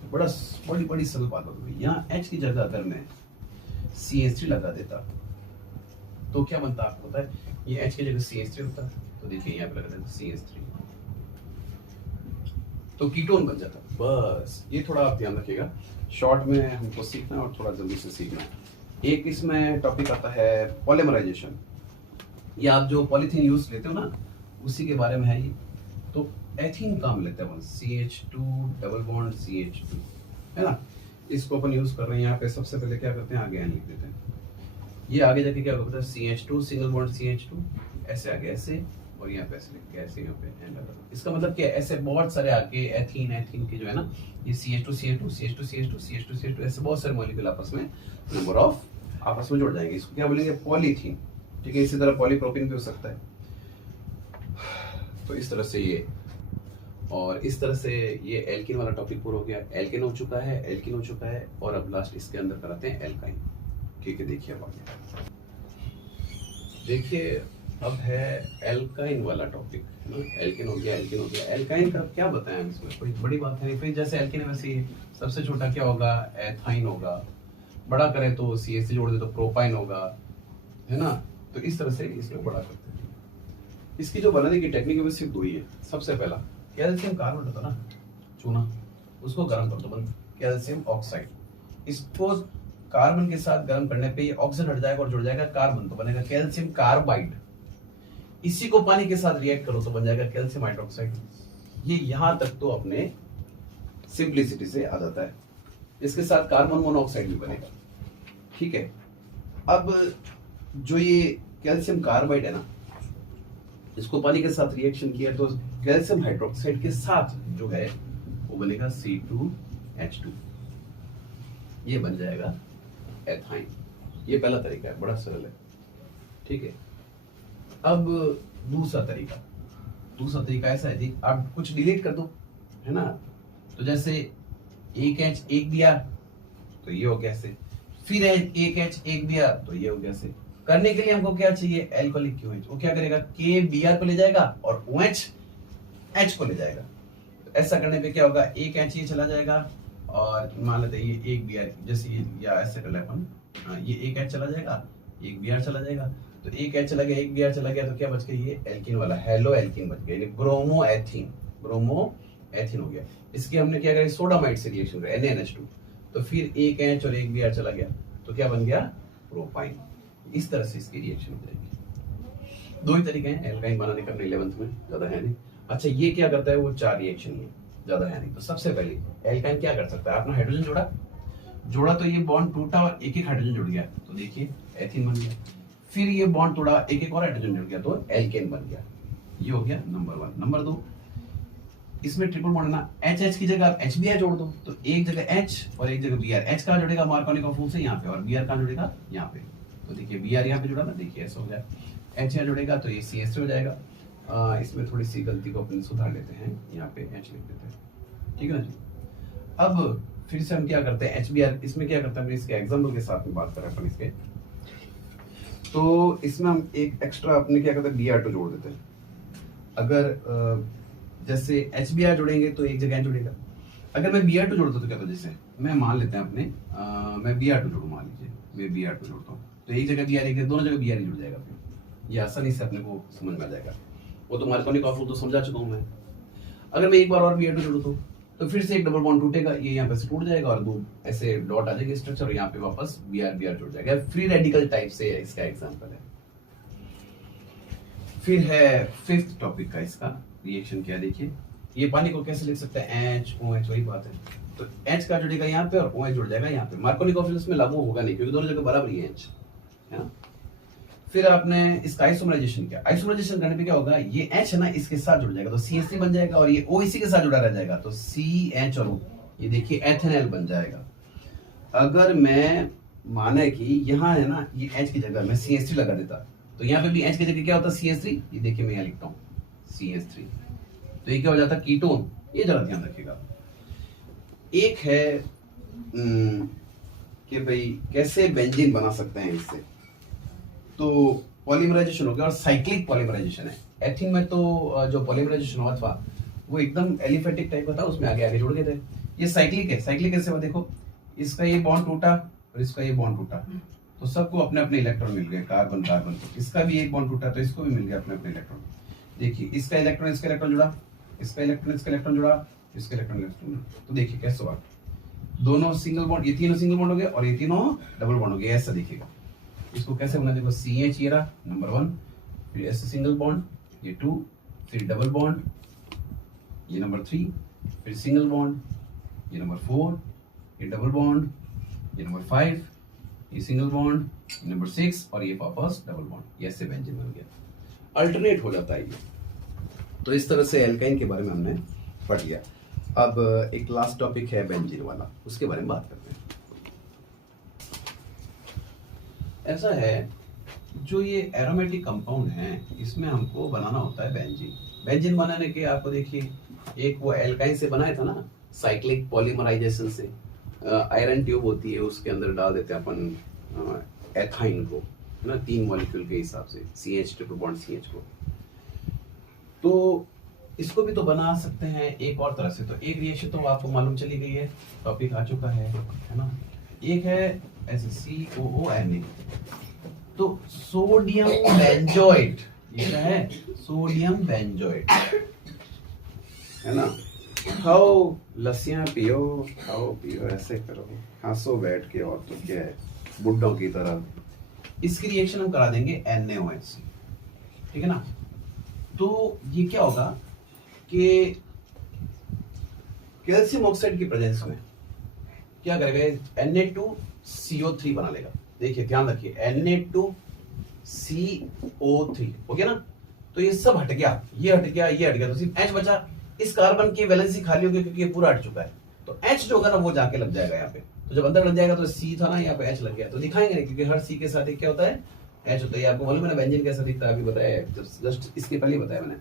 बड़ी सरल बात बता दूं, यहाँ H की जगह अगर मैं CH3 लगा देता तो क्या बनता आपको पता है, ये H की जगह CH3 होता, तो देखिए यहाँ पे लगा देता CH3, तो कीटोन बन जाता। बस ये थोड़ा आप ध्यान रखिएगा, शॉर्ट में हमको सीखना और थोड़ा जल्दी से सीखना है। एक इसमें टॉपिक आता है पॉलीमराइजेशन, ये आप जो पॉलीथीन यूज लेते हो ना, उसी के बारे में है ये। तो एथीन काम लेते हैं अपन, CH2 डबल बॉन्ड CH2, है ना। इसको अपन यूज कर रहे हैं यहाँ पे। सबसे पहले क्या करते हैं, आगे एन लिख देते हैं। ये आगे जाके क्या होता है, CH2 सिंगल बॉन्ड CH2, ऐसे आगे ऐसे, और यहाँ पे ऐसे लिख के ऐसे यहाँ पे एन लगा। इसका मतलब क्या, ऐसे बहुत सारे आगे एथीन एथीन के जो है ना, ये CH2 CH2 CH2 CH2 CH2 CH2 ऐसे बहुत सारे मॉलिक्यूल आपस में नंबर ऑफ आपस में जुड़ जाएंगे। इसको क्या बोलेंगे, पॉलीथीन, ठीक है। इसी तरह पॉलीप्रोपिन भी हो सकता है। तो इस तरह से ये, और इस तरह से ये एल्किन वाला टॉपिक पूरा हो गया। एल्किन हो चुका है, एल्किन हो चुका है, और अब लास्ट इसके अंदर कराते हैं एल्काइन, ठीक है। देखिए अब आगे देखिए, अब है एल्काइन वाला टॉपिक, एल्किन हो गया, एल्किन हो गया। एल्काइन का क्या बताएं हम, इसमें कोई बड़ी बात है नहीं। फिर जैसे एल्किन है वैसे सबसे छोटा क्या होगा, एथाइन होगा। बड़ा करें तो CH से जोड़ दे तो प्रोपाइन होगा, है ना। तो इस तरह से इसमें बड़ा करते हैं। इसकी जो बनाने की टेक्निक है वो सिर्फ दो ही है। सबसे पहला कैल्शियम कार्बन होता है ना, चूना, उसको गर्म कर दो, बन कैल्शियम ऑक्साइड। इसको कार्बन के साथ गर्म करने पे ये ऑक्सीजन हट जाएगा और जुड़ जाएगा कार्बन, तो बनेगा कैल्शियम कार्बाइड। इसी को पानी के साथ रिएक्ट करो तो बन जाएगा कैल्शियम हाइड्रोक्साइड। ये यहां तक तो अपने सिंप्लिसिटी से आ जाता है। इसके साथ कार्बन मोनोऑक्साइड भी बनेगा, ठीक है। अब जो ये कैल्शियम कार्बाइड है ना, इसको पानी के साथ रिएक्शन किया तो कैल्शियम हाइड्रोक्साइड के साथ जो है वो बनेगा C2H2, ये बन जाएगा एथाइन। ये पहला तरीका है, बड़ा सरल है, ठीक है। अब दूसरा तरीका ऐसा है जी, आप कुछ डिलीट कर दो, है ना। तो जैसे एक H एक दिया तो ये हो गया से, फिर एक H एक दिया तो ये हो गया से। करने के लिए हमको क्या चाहिए, एल्कोहलिक QH। वो क्या करेगा, KBr को ले जाएगा और OH H को ले जाएगा। तो ऐसा करने पे क्या होगा, एक H ये चला जाएगा, और मान लेते हैं ये एक Br, जैसे ये, या ऐसे कर ले अपन, ये एक H चला जाएगा, एक Br चला जाएगा। तो एक H चला गया, एक Br चला गया, तो क्या बच गया, ये एल्किन वाला हेलो एल्किन बच गया, ब्रोमो एथीन हो गया। इसकी हमने क्या करा, सोडामाइड से रिएक्शन करा, NaNH2, तो फिर एक H और एक Br चला गया, तो क्या बन गया, प्रोपाइन। इस तरह से इसकी रिएक्शन हो जाएगी। दो ही तरीके हैं एल्काइन बनाने का, 11th में, ज्यादा है नहीं। अच्छा, ये क्या करता है, वो 4 रिएक्शन ही है, ज्यादा है नहीं। तो सबसे पहले एल्काइन क्या कर सकता है, अपना हाइड्रोजन जोड़ा तो ये बॉन्ड टूटा और एक एक हाइड्रोजन जुड़ गया, तो देखिए एथीन बन गया। फिर ये बॉन्ड तोड़ा, एक एक और हाइड्रोजन जुड़ गया, तो एल्केन बन गया। ये हो गया नंबर 1। नंबर 2, इसमें ट्रिपल बॉन्ड ना, H की जगह HBr जोड़ दो, तो एक जगह H और एक जगह Br। H कहाँ जुड़ेगा, मार्कोनी का फूल से यहाँ पे, और Br कहाँ जुड़ेगा, यहाँ पे। तो देखिए Br यहाँ पे जुड़ा ना, देखिए ऐसा हो जाए। H यहाँ जुड़ेगा तो ये CH हो जाएगा। इसमें थोड़ी सी गलती को अपन सुधार लेते हैं, यहाँ पे H लिख देते हैं, ठीक है ना जी। अब फिर से हम क्या करते हैं, HBr इसमें क्या करते हैं, इसके एग्जाम्पल के साथ में बात करें अपन इसके, तो इसमें हम एक एक्स्ट्रा अपने क्या करते हैं, Br2 जोड़ देते हैं। अगर जैसे HBr जोड़ेंगे तो एक जगह जुड़ेगा। अगर मैं Br2 जोड़ता तो क्या होता, जैसे मैं मान लेते हैं अपने, मैं Br2 जोड़ू, मान लीजिए मैं Br2 जोड़ता हूँ, तो एक जगह Br, एक दोनों जगह Br जुड़ जाएगा। फिर ये आसानी से अपने को समझ में आ जाएगा। वो तो मार्कोनी का फूल तो समझा चुका हूँ मैं। अगर मैं एक बार और Br2 जोड़ू तो फिर से एक डबल बॉन्ड टूटेगा, ये यहाँ पे से टूट जाएगा और दो ऐसे डॉट आ जाएगा स्ट्रक्चर, और यहाँ पे वापस Br जुड़ जाएगा। फ्री रेडिकल टाइप से इसका एग्जांपल है। फिर है 5th टॉपिक का इसका रिएक्शन क्या, देखिए ये पानी को कैसे लिख सकते हैं, HOH, वही बात है। तो H का जुड़ेगा यहाँ पे और OH जुड़ जाएगा यहाँ पे। मार्कोनी का फूल इसमें लागू होगा नहीं, क्योंकि दोनों जगह बराबर ही है H, है ना। फिर आपने इसका आइसोमराइजेशन किया, आइसोमराइजेशन करने पे क्या होगा, ये H है ना, इसके साथ जुड़ जाएगा तो CH3 बन जाएगा, और ये O इसी के साथ जुड़ा रह जाएगा, तो CH और O, ये देखिए एथेनॉल बन जाएगा। अगर मैं माने कि यहाँ है ना, ये H की जगह मैं CH3 लगा देता, तो यहाँ पे भी H की जगह क्या होता, CH3। ये देखिए मैं यहाँ लिखता हूँ CH3, तो ये क्या हो जाता, कीटोन। ये जरा ध्यान रखिएगा। एक है कि भाई कैसे बेंजीन बना सकते हैं इससे, तो पॉलीमराइजेशन हो गया, और साइक्लिक पॉलीमराइजेशन है। एथीन में तो जो पॉलीमराइजेशन हुआ था वो एकदम एलिफेटिक टाइप का था, उसमें आगे आगे जुड़ गए थे। ये साइक्लिक है। साइक्लिक कैसे हुआ, देखो इसका ये बॉन्ड टूटा और इसका ये बॉन्ड टूटा, तो सबको अपने अपने इलेक्ट्रॉन मिल गए, कार्बन कार्बन को। इसका भी एक बॉन्ड टूटा तो इसको भी मिल गया अपने अपने इलेक्ट्रॉन। देखिए इसका इलेक्ट्रॉन इसका इलेक्ट्रॉन जुड़ा, इसका इलेक्ट्रॉन इसका इलेक्ट्रॉन जुड़ा, इसका इलेक्ट्रॉन इलेक्ट्रॉन। तो देखिए कैसे हुआ, दोनों सिंगल बॉन्ड, ये तीनों सिंगल बॉन्ड हो गए और ये तीनों डबल बॉन्ड हो गए। ऐसा देखिएगा। इसको कैसे बना, देखो CH ये रहा नंबर 1, फिर ऐसे सिंगल बॉन्ड, ये 2, फिर डबल बॉन्ड, ये नंबर 3, फिर सिंगल बॉन्ड, ये नंबर 4, ये डबल बॉन्ड, ये नंबर 5, ये सिंगल बॉन्ड, ये नंबर 6 और ये वापस डबल बॉन्ड। ये ऐसे बेंजीन बन गया, अल्टरनेट हो जाता है ये। तो इस तरह से एल्काइन के बारे में हमने पढ़ लिया। अब एक लास्ट टॉपिक है बेंजीन वाला, उसके बारे में बात करते हैं। ऐसा है, जो ये एरोमेटिक कंपाउंड है इसमें हमको बनाना होता है बेंजीन। बेंजीन बनाने के आपको देखिए, एक वो एल्काइन से बनाया था ना, साइक्लिक पॉलीमराइजेशन से। आयरन ट्यूब होती है, उसके अंदर डाल देते हैं अपन एथाइन को, है ना, 3 मॉलिक्यूल के हिसाब से, CH ट्रिपल बॉन्ड CH को। तो इसको भी तो बना सकते हैं एक और तरह से। तो एक रिएक्शन तो आपको मालूम चली गई है, टॉपिक आ चुका है ना। एक है ऐसे COONA, तो सोडियम बेंजोएट, ये क्या है, सोडियम बेंजोएट, है ना। खाओ लस्सियां पियो, खाओ पियो, ऐसे करो, हंसो बैठ के, और तो क्या है, बुड्ढों की तरह। इसकी रिएक्शन हम करा देंगे NaOH से, ठीक है ना। तो ये क्या होगा कि कैल्शियम ऑक्साइड की प्रेजेंस में क्या करेगा, Na2CO3 बना लेगा। देखिए ध्यान रखिए, Na2CO3 हो गया ना। तो ये सब हट गया, ये हट गया, ये हट गया, तो सिर्फ H बचा। इस कार्बन की वैलेंसी खाली होगी क्योंकि ये पूरा हट चुका है। तो H जो होगा ना वो जाके लग जाएगा यहाँ पे। तो जब अंदर लग जाएगा तो C था ना, यहाँ पे H लग गया, तो दिखाएंगे नहीं, क्योंकि हर C के साथ एक क्या होता है, H होता है। आपको मालूम है ना बेंजीन कैसा दिखता है, अभी बताया, जस्ट इसके पहले बताया मैंने।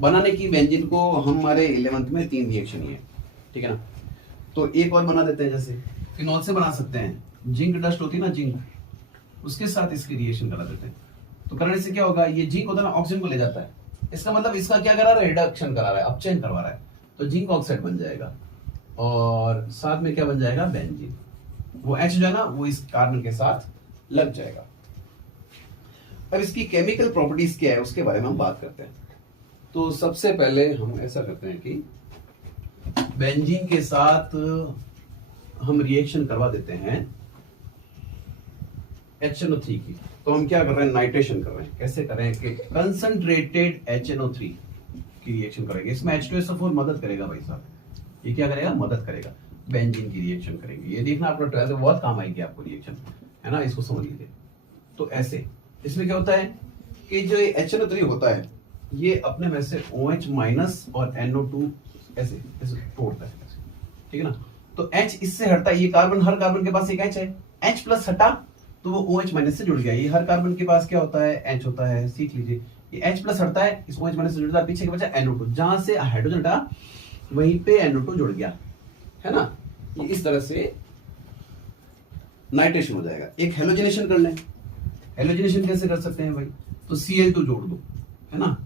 बनाने की बेंजीन को हमारे 11th में 3 रिएक्शन ही है, ठीक है ना। तो एक और बना देते हैं, जैसे फिनॉल से बना सकते हैं। जिंक डस्ट होती है ना, जिंक, उसके साथ इसकी रिएक्शन करा देते हैं। तो करने से क्या होगा, ये जिंक होता है ना, ऑक्सीजन को ले जाता है। इसका मतलब इसका क्या करा रहा है, रिडक्शन करा रहा है, अपचयन करवा रहा है। तो जिंक ऑक्साइड बन जाएगा, और साथ में क्या बन जाएगा, बेंजीन। वो H जो है ना वो इस कार्बन के साथ लग जाएगा। अब इसकी केमिकल प्रॉपर्टीज क्या है उसके बारे में हम बात करते हैं। तो सबसे पहले हम ऐसा करते हैं कि बेंजीन के साथ हम रिएक्शन करवा देते हैं HNO3 की। तो हम क्या कर रहे हैं, नाइट्रेशन कर रहे हैं। कैसे कर रहे हैं कि कंसंट्रेटेड HNO3 की रिएक्शन करेंगे। इसमें H2SO4 मदद करेगा भाई साहब, ये क्या करेगा, मदद करेगा, बेंजीन की रिएक्शन करेंगे। ये देखना अपना 12th में बहुत काम आएगी आपको रिएक्शन, है ना, इसको समझ लीजिए। तो ऐसे इसमें क्या होता है कि जो ये HNO3 होता है, ये अपने में से OH माइनस और NO2 ऐसे ऐसे तोड़ता है, ठीक है ना। तो H इससे हटता है, ये कार्बन, हर कार्बन के पास एक H है, H प्लस हटा तो वो OH माइनस से जुड़ गया। ये हर कार्बन के पास क्या होता है, H होता है, सीख लीजिए। ये H प्लस हटता है, इस OH माइनस से जुड़ता है, पीछे के बचा NO2, जहां से हाइड्रोजन हटा वहीं पे NO2 जुड़ गया, है ना। ये इस तरह से नाइट्रेशन हो जाएगा। एक हेलोजिनेशन कर लें। हेलोजिनेशन कैसे कर सकते हैं भाई, तो Cl2 जोड़ दो, है ना।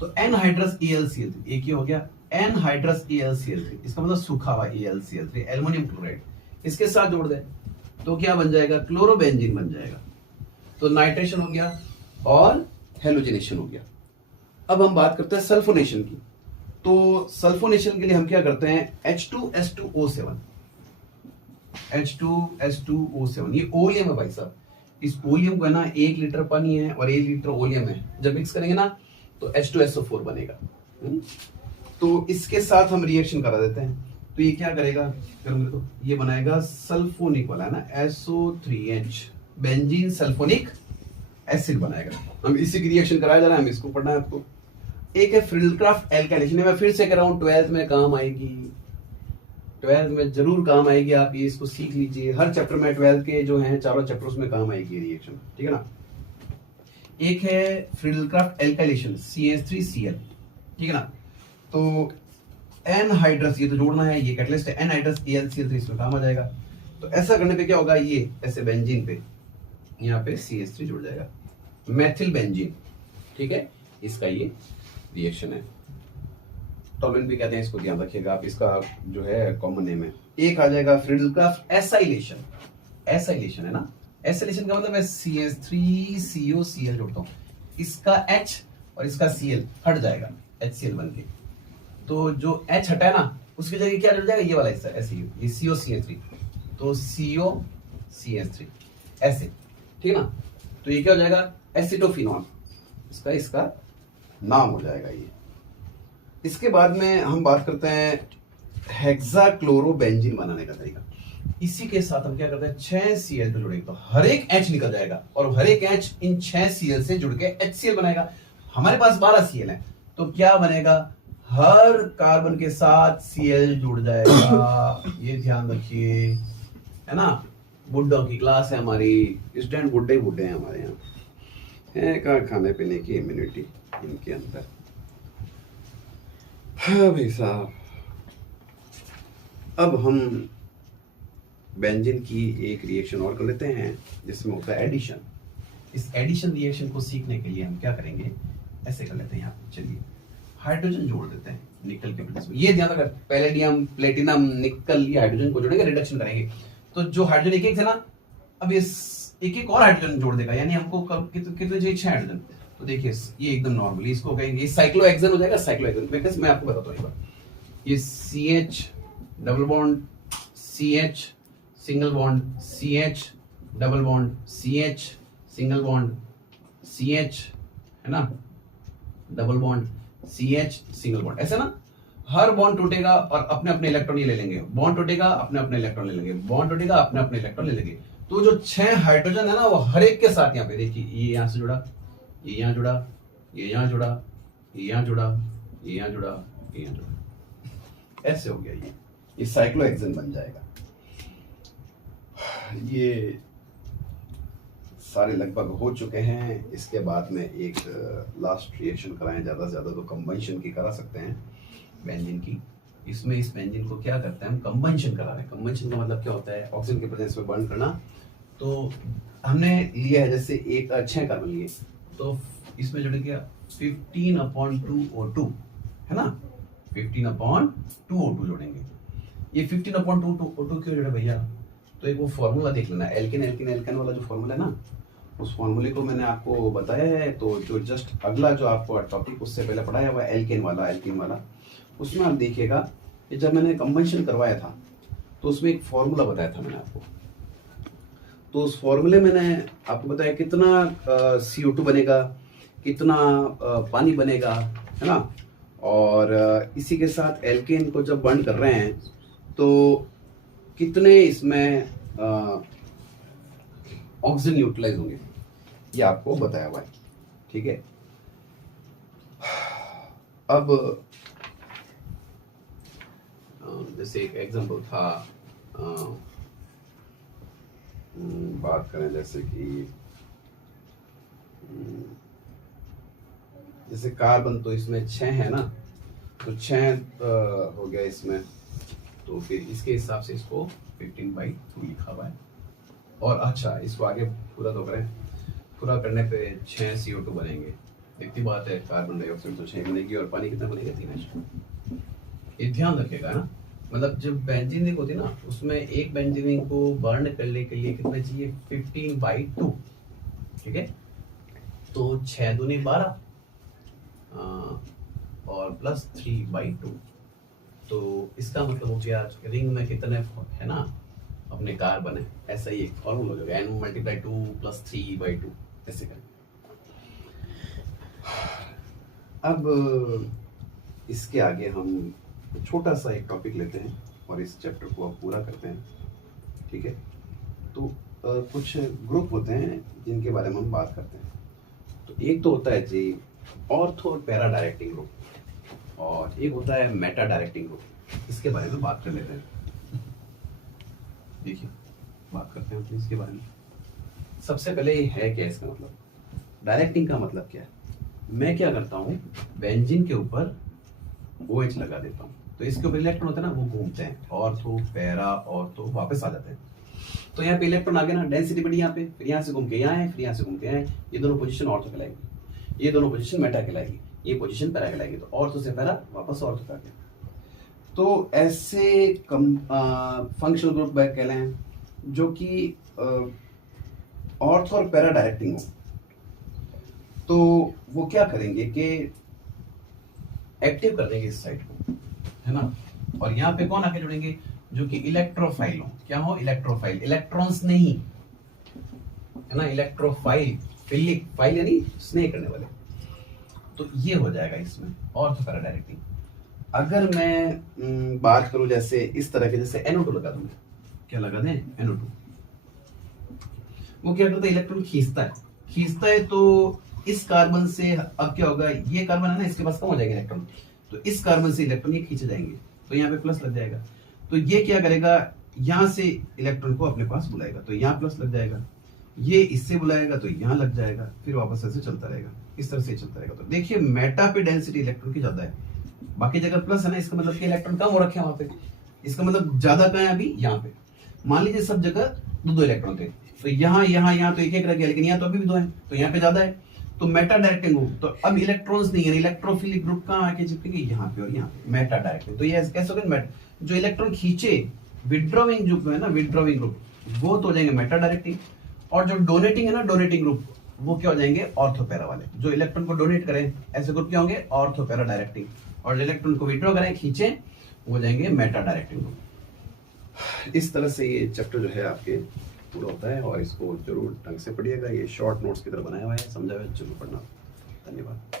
तो एनहाइड्रस AlCl3, एक ही हो गया, एनहाइड्रस AlCl3, इसका मतलब सूखा हुआ AlCl3, एल्युमिनियम क्लोराइड, इसके साथ जोड़ दें तो क्या बन जाएगा, क्लोरोबेंजीन बन जाएगा। तो नाइट्रेशन हो गया और हेलोजिनेशन हो गया। अब हम बात करते हैं सल्फोनेशन की। तो सल्फोनेशन के लिए हम क्या करते हैं, H2S2O7, H2S2O7, ये ओलियम है भाई साहब। इस ओलियम को है ना, 1 लीटर पानी है और 1 लीटर ओलियम है, जब मिक्स करेंगे ना तो H2SO4 बनेगा। तो इसके साथ हम रिएक्शन करा देते हैं। तो ये क्या करेगा, तो ये बनाएगा सल्फोनिक वाला, है ना, SO3H, बेंजीन सल्फोनिक एसिड बनाएगा। हम इसी की रिएक्शन कराया जा रहा है, हम इसको पढ़ना है आपको। एक है फ्रिडलक्राफ्ट एल्काइलेशन, मैं फिर से कह रहा हूं 12th में काम आएगी, 12th में जरूर काम आएगी। आप ये इसको सीख लीजिए, हर चैप्टर में 12th के जो हैं चारों चैप्टर्स में काम आएगी रिएक्शन, ठीक है ना। एक है फ्रिडलक्राफ्ट एल्काइलेशन, CH3Cl, ठीक है ना। तो एनहाइड्रस, ये तो जोड़ना है, ये कैटलिस्ट है, एनहाइड्रस AlCl3 इसमें काम आ जाएगा। तो ऐसा करने पे क्या होगा, ये ऐसे बेंजीन पे यहाँ पे CH3 जुड़ जाएगा, मेथिल बेंजीन, ठीक है। इसका ये रिएक्शन है, टॉलरेंट भी कहते हैं इसको, ध्यान रखिएगा आप, इसका जो है कॉमन नेम है। एक आ जाएगा फ्रिडलक्राफ्ट एसाइलेशन, एसाइलेशन है ना। एसाइलेशन का मतलब मैं CH3COCl जोड़ता हूँ, इसका H और इसका Cl हट जाएगा, HCl बन के। तो जो H हटा है ना उसकी जगह क्या जुड़ जाएगा, ये वाला हिस्सा, ऐसे ये COCH3, तो COCH3 ऐसे, ठीक है ना। तो ये क्या हो जाएगा, एसिटोफिनॉल, इसका नाम हो जाएगा ये, इसके बाद में हम बात करते हैं हेक्साक्लोरोबेंजीन बनाने का तरीका। इसी के साथ हम क्या करते हैं, 6 Cl पे जुड़ेंगे तो हर एक H निकल जाएगा और हर एक H इन 6 Cl से जुड़ के HCl बनाएगा। हमारे पास 12 Cl है तो क्या बनेगा, हर कार्बन के साथ Cl जुड़ जाएगा। ये ध्यान रखिए, है ना। बुड्ढों की क्लास है हमारी, स्टूडेंट बुड्ढे बुड्ढे हैं हमारे यहाँ, है का खाने पीने की इम्यूनिटी इनके अंदर। हाँ भाई साहब, अब हम बेंजीन की एक रिएक्शन और कर लेते हैं जिसमें होता है एडिशन। इस एडिशन रिएक्शन को सीखने के लिए हम क्या करेंगे, ऐसे कर लेते हैं। यहाँ पे चलिए हाइड्रोजन जोड़ देते हैं निकल के प्लस में। ये ध्यान रखना, पैलेडियम प्लेटिनम निकल ये हाइड्रोजन को जोड़ेंगे, रिडक्शन करेंगे। तो जो हाइड्रोजन एक एक थे ना, अब ये एक एक और हाइड्रोजन जोड़ देगा, यानी हमको कितने चाहिए, 6 हाइड्रोजन। तो देखिए ये एकदम नॉर्मली इसको कहेंगे साइक्लोहेक्सेन हो जाएगा। साइक्लोहेक्सेन मैं आपको बताता हूँ एक बार, ये CH double bond CH single bond CH double bond CH single bond CH, है ना, double bond CH single bond, ऐसा ना। हर बॉन्ड टूटेगा और अपने अपने इलेक्ट्रॉन ये ले लेंगे, बॉन्ड टूटेगा अपने अपने इलेक्ट्रॉन ले लेंगे, बॉन्ड टूटेगा अपने अपने इलेक्ट्रॉन ले लेंगे। तो जो 6 हाइड्रोजन है ना, वो हर एक के साथ यहाँ पे देखिए, ये यहाँ से जुड़ा, ये यहाँ जुड़ा, ये यहाँ जुड़ा, ये यहाँ जुड़ा, ये यहाँ जुड़ा, ये यहाँ जुड़ा, ऐसे हो गया। ये साइक्लोहेक्सेन बन जाएगा। ये सारे लगभग हो चुके हैं। इसके बाद में एक लास्ट रिएक्शन कराएं, ज़्यादा से ज़्यादा तो कंबंशन की करा सकते हैं बेंजीन की। इसमें इस बेंजीन को क्या करते हैं, हम कंबंशन करा रहे हैं। कंबंशन का मतलब क्या होता है, ऑक्सीजन के प्रेजेंस में बर्न करना। तो हमने लिया है जैसे 6 कार्बन लिए, तो इसमें जुड़ गया 15/2 O2, है ना, 15/2 O2 जोड़ेंगे। ये 15/2 O2 क्यों जोड़े भैया, तो एक वो फॉर्मूला देख लेना, एल्केन एल्केन एल्केन वाला जो फॉर्मूला है ना, उस फॉर्मूले को मैंने आपको बताया है। तो जो जस्ट अगला जो आपको टॉपिक उससे पहले पढ़ाया हुआ है एल्केन वाला, उसमें आप देखिएगा कि जब मैंने कंबंशन करवाया था तो उसमें एक फॉर्मूला बताया था मैंने आपको। तो उस फॉर्मूले मैंने आपको बताया कितना CO2 बनेगा, कितना पानी बनेगा, है ना। और इसी के साथ एल्केन को जब बर्न कर रहे हैं तो कितने इसमें ऑक्सीजन यूटिलाइज होंगे, ये आपको बताया हुआ है, ठीक है। अब जैसे एक एग्जांपल था, बात करें जैसे कि जैसे कार्बन तो इसमें 6 है ना, तो 6 हो गया इसमें, तो फिर इसके हिसाब से इसको 15/2 लिखा हुआ है। और अच्छा इसको आगे पूरा तो करें, पूरा करने पे 6 CO2 बनेंगे। इतनी बात है, कार्बन डाइऑक्साइड तो 6 बनेगी और पानी कितना बनेगा, 3H। ये ध्यान रखिएगा ना, मतलब जब बेंजीन होती है ना, उसमें एक बेंजीन को बर्न करने के लिए कितना चाहिए, 15/2, ठीक है। तो 6 दूनी 12 और प्लस 3/2, तो इसका मतलब हो गया रिंग में कितने है ना अपने कार्बन है, ऐसा ही एक फॉर्मूला हो जाएगा, n/2 + 3/2 ऐसे करें। अब इसके आगे हम छोटा सा एक टॉपिक लेते हैं और इस चैप्टर को अब पूरा करते हैं, ठीक है। तो कुछ ग्रुप होते हैं जिनके बारे में हम बात करते हैं। तो एक तो होता है जी ऑर्थो और पैरा डायरेक्टिंग ग्रुप, और एक होता है मेटा डायरेक्टिंग ग्रुप। इसके बारे में बात कर लेते हैं। देखिए बात करते हैं इसके बारे में। सबसे पहले ये है क्या, इसका मतलब डायरेक्टिंग का मतलब क्या है। मैं क्या करता हूँ, बेंजीन के ऊपर OH लगा देता हूँ, तो इसके ऊपर इलेक्ट्रॉन होते हैं ना, वो घूमते हैं, ऑर्थो पैरा ऑर्थो वापस आ जाते हैं। तो यहाँ पे इलेक्ट्रॉन आ गए ना, डेंसिटी बढ़ी यहाँ पे, फिर यहाँ से घूम के यहाँ है, फिर यहाँ से घूम के यहाँ है। ये दोनों पोजीशन ऑर्थो कहलाएगी, ये दोनों पोजीशन मेटा कहलाएगी, ये पोजीशन पैरा कहलाएगी। तो ऑर्थो से पैरा वापस ऑर्थो का गया। तो ऐसे फंक्शनल ग्रुप कहलाएं जो कि ऑर्थो और पैरा डायरेक्टिंग हो। तो वो क्या करेंगे कि एक्टिव कर देंगे इस साइड को, है ना, और यहाँ पे कौन आके जुड़ेंगे, जो कि इलेक्ट्रोफाइल हो। क्या हो, इलेक्ट्रोफाइल, इलेक्ट्रॉन्स नहीं, है ना, इलेक्ट्रोफाइल, फाइल यानी स्नेह करने वाले। तो ये हो जाएगा इसमें ऑर्थो पैरा डायरेक्टिंग। अगर मैं बात करूं जैसे इस तरह के, जैसे NO2 लगा दूं, क्या लगा दें, NO2, वो क्या करता है, इलेक्ट्रॉन खींचता है तो इस कार्बन से अब क्या होगा, ये कार्बन है ना, इसके पास कम हो जाएगा इलेक्ट्रॉन, तो इस कार्बन से इलेक्ट्रॉन ये खींचे जाएंगे, तो यहाँ पे प्लस लग जाएगा, तो ये क्या करेगा, यहां से इलेक्ट्रॉन को अपने पास बुलाएगा, तो यहाँ प्लस लग जाएगा, ये इससे बुलाएगा तो यहाँ लग जाएगा, फिर वापस ऐसे चलता रहेगा, इस तरह से चलता रहेगा। तो देखिए मेटा पे डेंसिटी इलेक्ट्रॉन की ज्यादा है, बाकी जगह प्लस है ना, इसका मतलब कि इलेक्ट्रॉन कम हो रखे हैं वहां पे, इसका मतलब ज्यादा कहाँ है अभी, यहाँ पे। मान लीजिए सब जगह दो इलेक्ट्रॉन थे, तो यहाँ तो एक रह गया, लेकिन यहाँ तो अभी भी दो है, तो यहाँ पे ज्यादा है, तो मेटा डायरेक्टिंग ग्रुप, तो अब इलेक्ट्रॉन्स नहीं है, इलेक्ट्रोफिलिक ग्रुप कहाँ आके चिपकेंगे, यहाँ पे और यहाँ पे, मेटा डायरेक्टिंग। तो ये कैसे होगा, जो इलेक्ट्रॉन खींचे, विड्रॉइंग ग्रुप है ना, विड्रॉइंग ग्रुप, वो तो हो जाएंगे मेटा डायरेक्टिंग, और जो डोनेटिंग है ना, डोनेटिंग ग्रुप, वो क्या हो जाएंगे, ऑर्थोपैरा वाले, जो इलेक्ट्रॉन को डोनेट करें, ऐसे ग्रुप क्या होंगे, ऑर्थोपैरा डायरेक्टिंग, और इलेक्ट्रॉन को विड्रॉ करें, खींचे, वो जाएंगे मेटा डायरेक्टिंग ग्रुप। इस तरह से ये चैप्टर जो है आपके पूरा होता है, और इसको जरूर ढंग से पढ़िएगा, ये शॉर्ट नोट्स की तरह बनाया हुआ है, समझा हुआ है, जरूर पढ़ना। धन्यवाद।